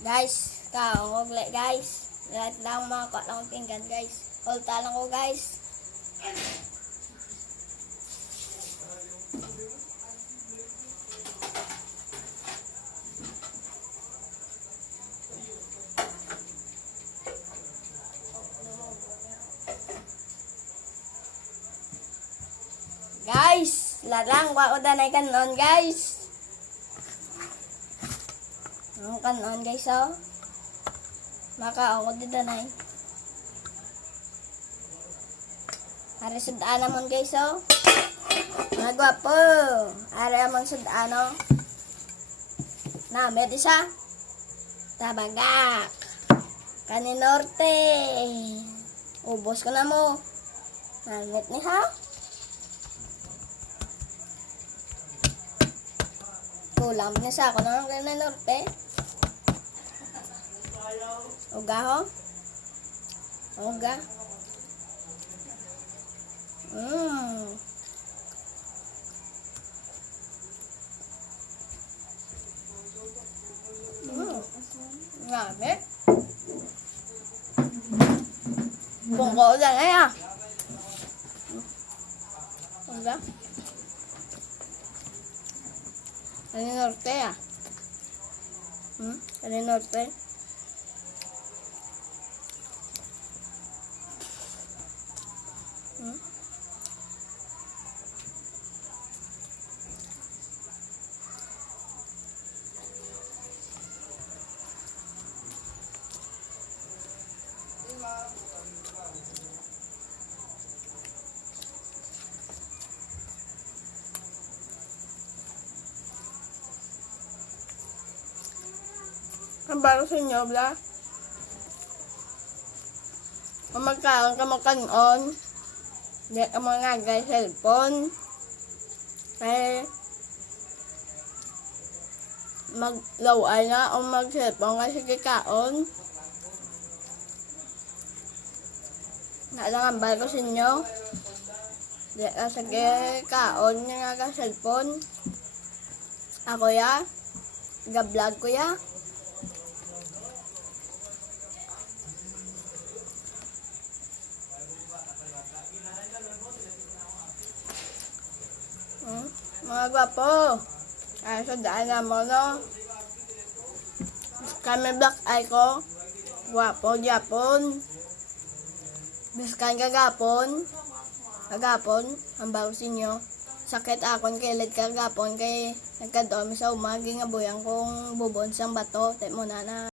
Guys, kaong ugli guys. Lahat lang mga lang tinggan guys. Kulta lang ko guys. Guys, larang wa udanay kanon guys. Ang kanon guys oh. Makaong udanay. Are sudaan namon guys oh. Mga gwapo. Are amon sudaan oh. Na, med isa. Tabagak. Kaninorte. Ubos ko na mo. Nangit ni ha. Kulang niya sa ako ng Kaninorte. Uga ho. Uga. Grabe. Bungko lang eh ah. Uga. Kaninorte ah. Kaninorte. Ang bago sa inyo, bla? Kung magkaroon ka makanon, di ka mga guys cellphone, kaya mag-laway na o mag-cellphone kasi kikaon. Nalang ang bago sa inyo, di ka sige kaon nga ka cellphone. Ako ya, ga-vlog ko ya. Mga gwapo, ay sudaan na mo no. Kami black eye ko, gwapo Japon. Biskan kagapon, ang bago sinyo. Sakit akon kilid kagapon kay nagkadomi sa umagi nga buyang kong bubon sang bato. Tek mo na